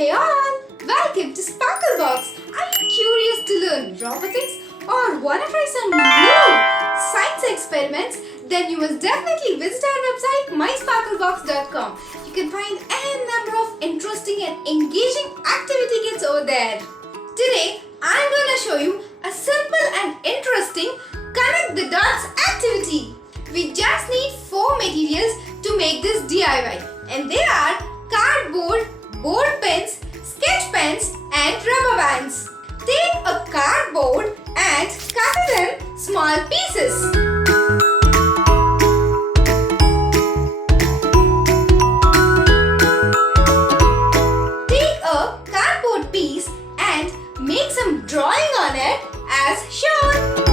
Hey all! Welcome to Sparklebox! Are you curious to learn robotics or want to try some new science experiments? Then you must definitely visit our website mysparklebox.com. You can find a number of interesting and engaging activity kits over there. Today, I'm going to show you a simple and interesting connect the dots activity. We just need 4 materials to make this DIY, and they are cardboard, board pens, sketch pens and rubber bands. Take a cardboard and cut it in small pieces. Take a cardboard piece and make some drawing on it as shown.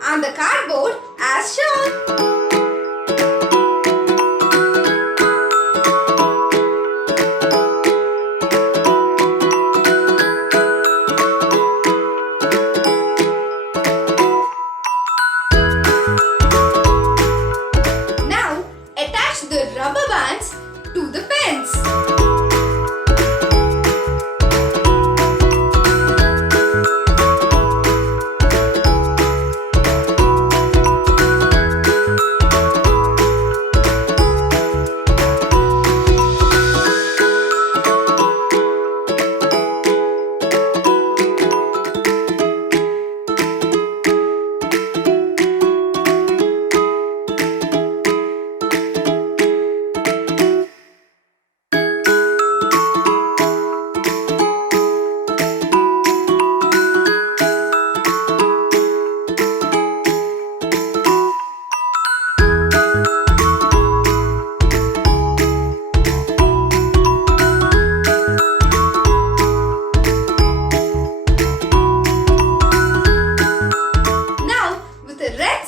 On the cardboard as shown. Now attach the rubber bands to the pens.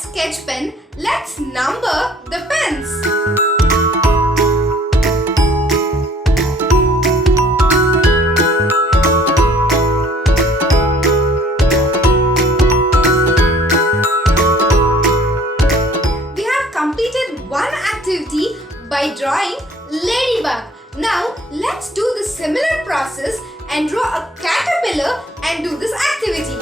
Sketch pen, let's number the pens. We have completed one activity by drawing ladybug. Now let's do the similar process and draw a caterpillar and do this activity.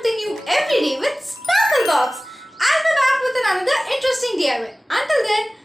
something new every day with Sparklebox. I'll be back with another interesting DIY. Until then,